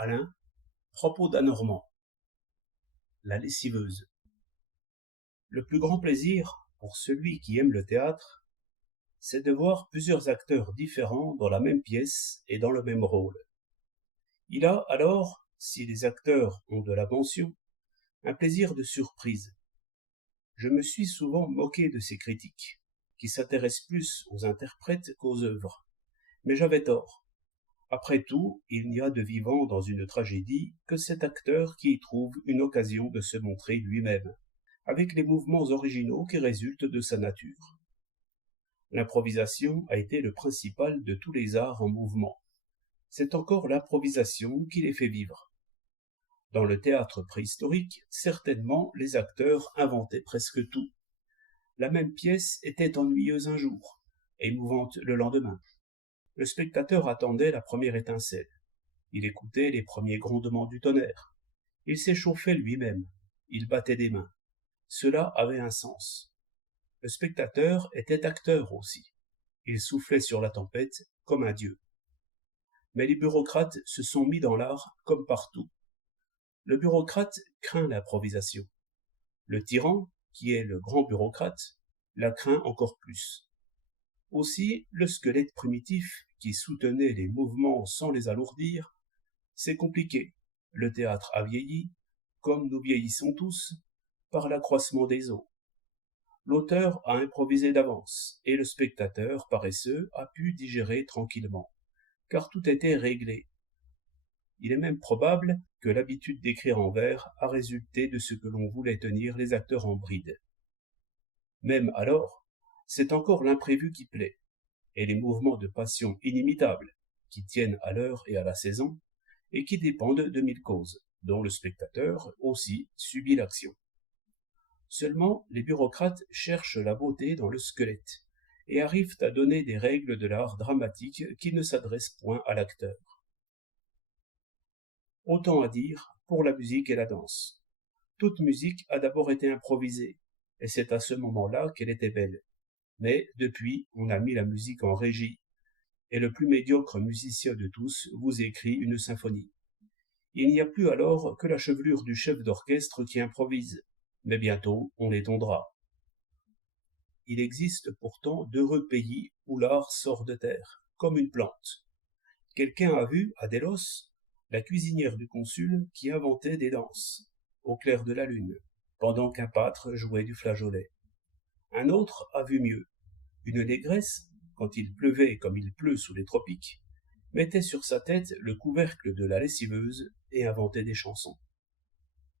Alain, propos d'un Normand. La lessiveuse. Le plus grand plaisir, pour celui qui aime le théâtre, c'est de voir plusieurs acteurs différents dans la même pièce et dans le même rôle. Il a alors, si les acteurs ont de la mention, un plaisir de surprise. Je me suis souvent moqué de ces critiques, qui s'intéressent plus aux interprètes qu'aux œuvres. Mais j'avais tort. Après tout, il n'y a de vivant dans une tragédie que cet acteur qui y trouve une occasion de se montrer lui-même, avec les mouvements originaux qui résultent de sa nature. L'improvisation a été le principal de tous les arts en mouvement. C'est encore l'improvisation qui les fait vivre. Dans le théâtre préhistorique, certainement les acteurs inventaient presque tout. La même pièce était ennuyeuse un jour, émouvante le lendemain. Le spectateur attendait la première étincelle. Il écoutait les premiers grondements du tonnerre. Il s'échauffait lui-même. Il battait des mains. Cela avait un sens. Le spectateur était acteur aussi. Il soufflait sur la tempête comme un dieu. Mais les bureaucrates se sont mis dans l'art comme partout. Le bureaucrate craint l'improvisation. Le tyran, qui est le grand bureaucrate, la craint encore plus. Aussi, le squelette primitif, qui soutenait les mouvements sans les alourdir, c'est compliqué. Le théâtre a vieilli, comme nous vieillissons tous, par l'accroissement des eaux. L'auteur a improvisé d'avance, et le spectateur paresseux a pu digérer tranquillement, car tout était réglé. Il est même probable que l'habitude d'écrire en vers a résulté de ce que l'on voulait tenir les acteurs en bride. Même alors, c'est encore l'imprévu qui plaît, et les mouvements de passion inimitables, qui tiennent à l'heure et à la saison, et qui dépendent de mille causes, dont le spectateur aussi subit l'action. Seulement, les bureaucrates cherchent la beauté dans le squelette, et arrivent à donner des règles de l'art dramatique qui ne s'adressent point à l'acteur. Autant à dire pour la musique et la danse. Toute musique a d'abord été improvisée, et c'est à ce moment-là qu'elle était belle. Mais depuis, on a mis la musique en régie, et le plus médiocre musicien de tous vous écrit une symphonie. Il n'y a plus alors que la chevelure du chef d'orchestre qui improvise, mais bientôt on l'étondra. Il existe pourtant d'heureux pays où l'art sort de terre, comme une plante. Quelqu'un a vu, à Délos, la cuisinière du consul qui inventait des danses, au clair de la lune, pendant qu'un pâtre jouait du flageolet. Un autre a vu mieux. Une négresse, quand il pleuvait comme il pleut sous les tropiques, mettait sur sa tête le couvercle de la lessiveuse et inventait des chansons.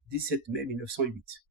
17 mai 1908.